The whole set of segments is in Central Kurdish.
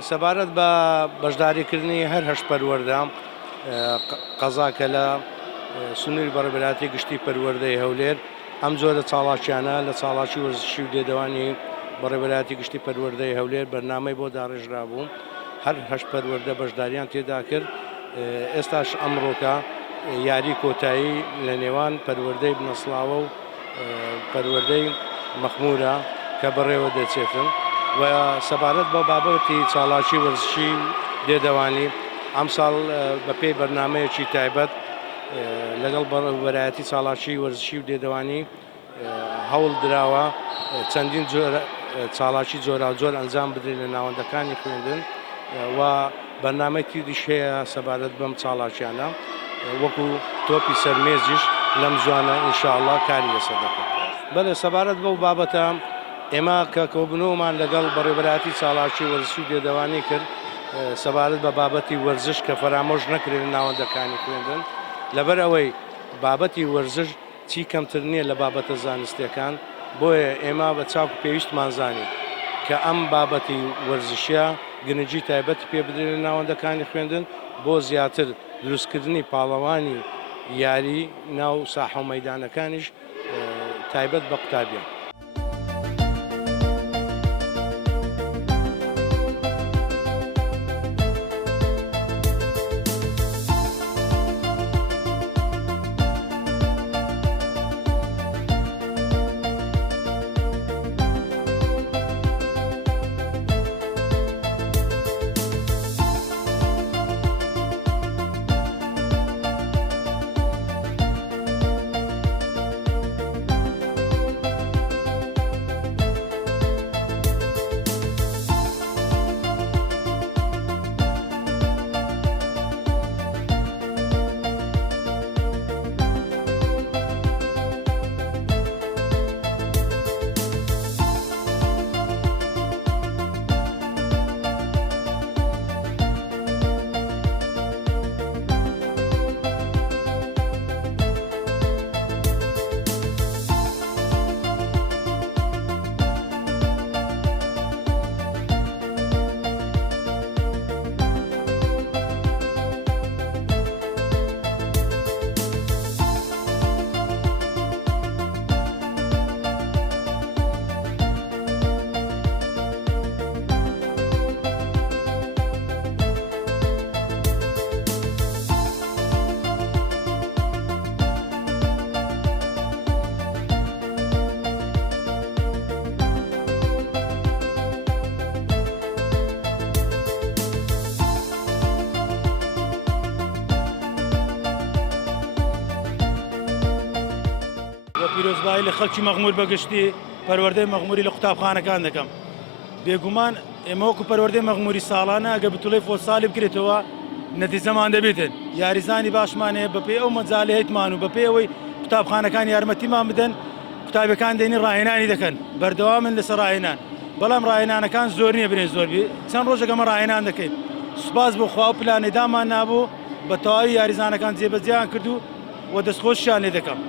سەبارەت بە بەشداریکردنی هەر هەشت پەروەردە قەزاکە لە سنووری بەڕێوەبەرایەتی گشتی پەروەردەی هەولێر ئەم جۆرە چاڵاکیانە لە چاڵاکی وەرزشی و دێدەوانی بەڕێوەبەرایەتی گشتی پەروەردەی هەولێر بەرنامەی بۆ داڕێژرا بوو هەر هەشت پەروەردە بەشداریان تێدا کرد. ئێستاش ئەمڕۆکە یاری کۆتایی لە نێوان پەروەردەی بنەسڵاوە و پەروەردەی مەخمورە کە بەڕێوە دەچێتن و سەبارەت بە بابەتی چاڵاکی وەرزشی دێدەوانی ئەم ساڵ بەپێی بەرنمەیەکی تایبەت لەگەڵ بەڕێوەبەرایەتی چاڵاکی وەرزشی و دێدەوانی هەوڵ دراوە چەندین چاڵاکی جۆراوجۆر ئەنجام بدرێت لە ناوەندەکانی خوێندن و بەرنمەی دیشەیە سەبارەت بەم چاڵاکیانە وەکو تۆپی سەرمێزیش لەم زوانە ئینشاءڵڵا کاری لەسەر دەکەن. بەڵێ سەبارەت بەو بابەتە ئێمە کە کۆبنەوەمان لەگەڵ بەڕێوەبەرایەتی چاڵاکی وەرزشی و دێدەوانی کرد سەبارەت بە بابەتی وەرزش کە فەرامۆژ نەکرێت لە ناوەندەکانی خوێندن لەبەر ئەوەی بابەتی وەرزش چی کەمتر نییە لە بابەتە زانستیەکان بۆیە ئێمە بە چاک پێویستمان زانین کە ئەم بابەتی وەرزشیە گرنگی تایبەتی پێ بدرێت لە ناوەندەکانی خوێندن بۆ زیاتر دروستکردنی پاڵەوانی یاری ناو ساحە و مەیدانەکانیش تایبەت بە قوتابیان. پیرۆزبایی لە خەڵکی مەغمور بەگشتی پەروەردەی مەغموری لە قوتابخانەکان دەکەم. بێگومان ئێمە وەکو پەروەردەی مەغموری ساڵانە ئەگە بتوڵەی فۆساڵی بکرێتەوە نەتیجەمان دەبێتن. یاریزانی باشمانەیە بەپێی ئەو مەجاڵی هەیتمان و بەپێی ئەوەی قوتابخانەکان یارمەتیمان بدەن قوتابەکان دێنی ڕاهێنانی دەکەن بەردەوامن لەسەر ڕاهێنان بەڵام ڕاهێنانەکان زۆر نییە برێن زۆربی چەند ڕۆژێکەمە ڕاهێنان دەکەین. سوپاس بۆ خوا و پلانێدامان نابوو بە تەواوی یاریزانەکان جێبەجێیان کردو و دەستخۆشیان لێ دەکەم.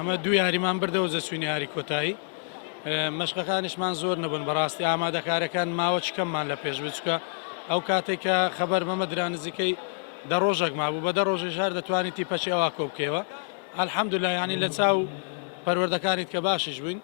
ئەمە دوو یاریمان بردەوە زە سوینی یاری کۆتایی مەشقەکانیشمان زۆر نەبوون بەڕاستی ئامادەکارەکان ماوە چکەممان لە پێش بچکە ئەو کاتێک کە خەبەر مەمە درانزیکەی دە ڕۆژێک مابوو بە دە ڕۆژی شار دەتوانانی تیپەچی ئەوە کۆبکەوە ئەلحەمدوللا ینی لە چاو پەروەردەکانیت کە باشیش بووین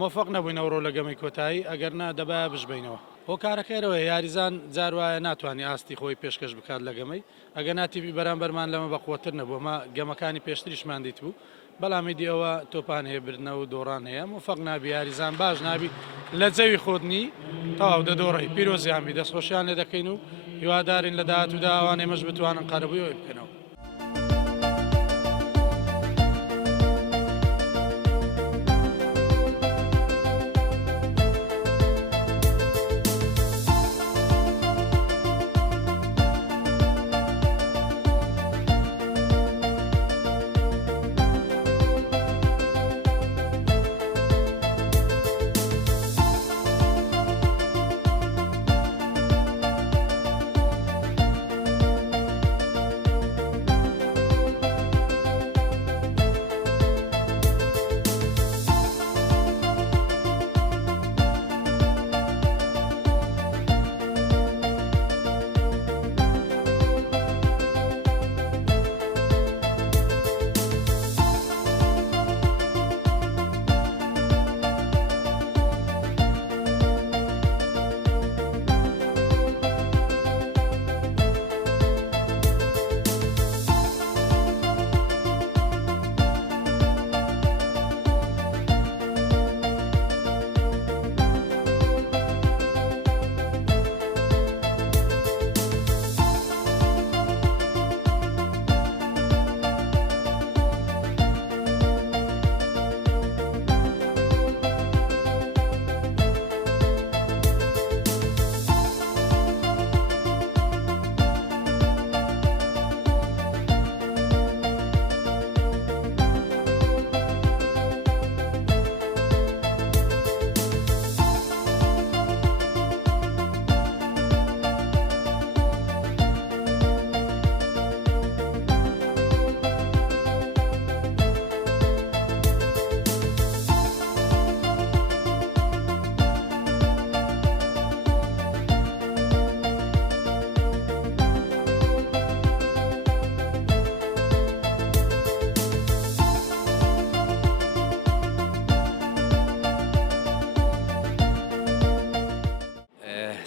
مۆفق نەبووین ئەوڕۆ لە گەمەی کۆتایی ئەگەر نا دەبا بژبینەوە هۆکارەکەیرەوە یاریزان جار وایە ناتوانانی ئاستی خۆی پێشکەش بکات لە گەمەی ئەگە ناتیبی بەرامبەرمان لەمە بەقوتر نەبوو مە گەمەکانی پێشتریشمان دیت بوو بەڵامی دیەوە تۆپان هەیە برنەوە و دۆڕان هەیە مفەق نابی یاریزان باش نابی لە جەوی خۆتنی تەواو دەدۆڕی پیرۆزیانبی دەستخۆشیان لێ دەکەین و هیوادارین لە داهاتوودا ئەوانەی مەش بتوانن قەرەبوویەوەی بکەنەوە.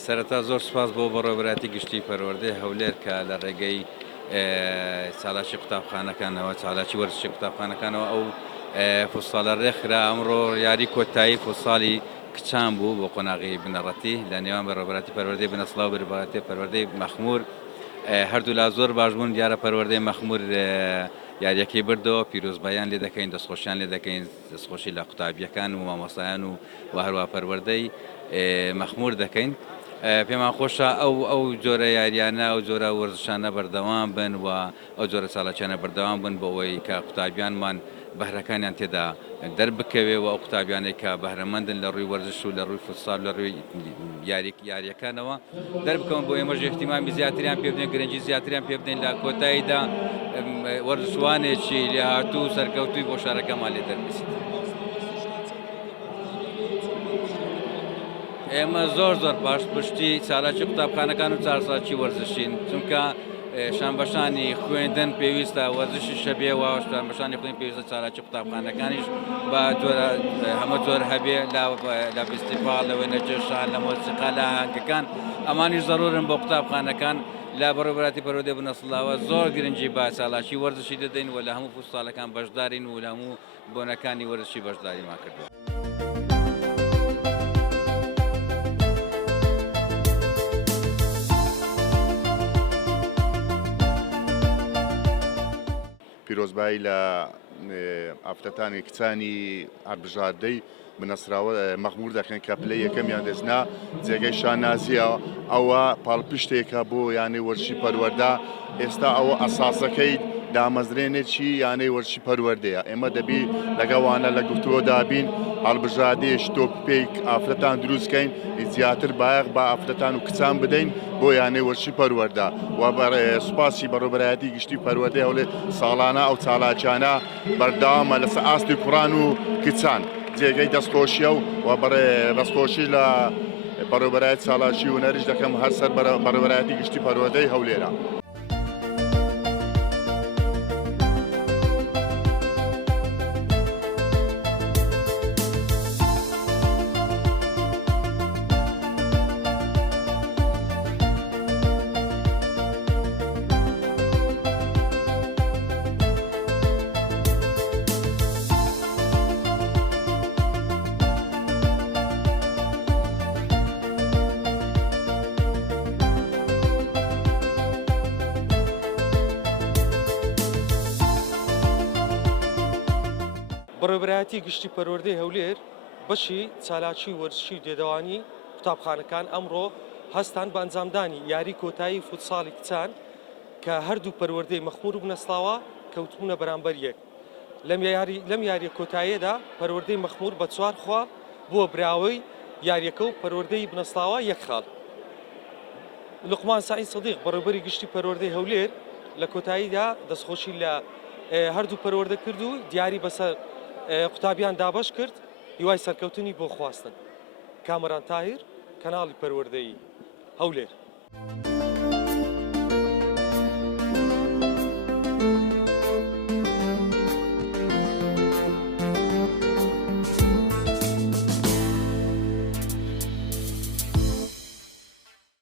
سەرەتا زۆر سپاس بۆ بەڕێوەبەراتی گشتی پەروەردەی هەولێر کە لە ڕێگەی چالاکی قوتابخانەکانەوە چالاکی وەرزشی قوتابخانەکانەوە ئەو فوتساڵە ڕێکخرا ئەمڕۆ یاری کۆتایی فوتساڵی کچان بوو بۆ قۆناغی بنەڕەتی لە نێوان بەڕێوەبەراتی پەروەردەی بنەسڵاو و بەڕێوەبەراتی پەروەردەی مەخمور هەردوو لا زۆر باش بوون دیارە پەروەردەی مەخمور یاریەکەی بردەوە پیرۆزبایان لێ دەکەین دەستخۆشیان لێ دەکەین دەستخۆشی لە قوتابیەکان و مامۆستایان و هەروە پەروەردەی مەخمور دەکەین پێمان خۆشە ئەو جۆرە یاریانە ئەو جۆرە وەرزشانە بەردەوام بن و ئەو جۆرە چالاکیانە بەردەوام بن بۆ ئەوەی کە قوتابیانمان بەهرەکانیان تێدا دەربکەوێ و ئەو قوتابیانێک کە بەهرەمەندن لە ڕووی وەرزش و لە ڕووی فوتسال لە ڕووی یاریەکانەوە دەربکەون بۆ ئێمەش احتیمامی زیاتریان پێ بدەین گرنگی زیاتریان پێ بدەین لە کۆتاییدا وەرزشوانێکی لێهاتوو سەرکەوتووی بۆ شارەکەمان لێ دەربیست. ئێمە زۆر پاش پشتی چالاکی قوتابخانەکان و چارساکی وەرزشین چونکە شانبەشانی خوێندن پێویستە وەرزشی شەبێەوە شانبەشانی خوێن پێویستە چالاکی قوتابخانەکانیش بە هەمە جۆر هەبێ لە فستیڤال لە وێنەجێشان لە مۆسیقا لە ئاهەنگەکان ئەمانیش ضرورن بۆ قوتابخانەکان لا بەڕێوەبەراتی پەروەردەی بنەسڵاوە زۆر گرنگی با چالاکی وەرزشی دەدەین و لە هەموو فوتساڵەکان بەشدارین و لە هەموو بۆنەکانی وەرزشی بەشداریمان کردووە. پیرۆزبایی لە ئافتەتانی کچانی هەڵبژاردەی بنەسراوە مەخمور دەکەن کە پلەی یەکەمیان دەستنا جێگەی شانازیە ئەوە پاڵپشتێکە بۆ یانی وەرزشی پەروەردە ئێستا ئەوە ئەساسەکەی دامەزرێنێکی یانەی وەرشی پەروەردەیە ئێمە دەبی لەگەوانە لە گفتووە دابین هەڵبژاردەیەش تۆپێک ئافرەتان دروستکەین زیاتر بایەق با ئافرەتان و کچان بدەین بۆ یانەی وەرشی پەروەردە و سوپاسی بەڕێوەبەرایەتی گشتی پەروەردەی هەولێر ساڵانە ئەو چالاکیانە بەردەوامە لەسەر ئاستی کوڕان و کچان جێگەی دەستخۆشیە و دەستخۆشی لە بەڕێوەبەرایەت ساڵاشی و نەریش دەکەم هەر سەر بەڕێوەبەرایەتی گشتی پەروەردەی هەولێرە. بەڕێوەبەرایەتی گشتی پەروەردەی هەولێر بەشی چالاکی و وەرزشی و دێدەوانی قوتابخانەکان ئەمڕۆ هەستان بە ئەنجامدانی یاری کۆتایی فوتساڵی کچان کە هەردوو پەروەردەی مەخموور و بنەسڵاوە کەوتبوونە بەرامبەر یەک. لەم یاریە کۆتاییەدا پەروەردەی مەخموور بە 4 خوا بووە براوەی یاریەکە و پەروەردەی بنەسڵاوە یەک خاڵ. لوقمان سعید سەدیق بەڕێوەبەری گشتی پەروەردەی هەولێر لە کۆتاییدا دەستخۆشی لە هەردوو پەروەردە کرد و دیاری بەسەر قوتابیان دابەش کرد هیوای سەرکەوتنی بۆ خواستن. کامەران تاهیر کەناڵی پەروەردەی هەولێر.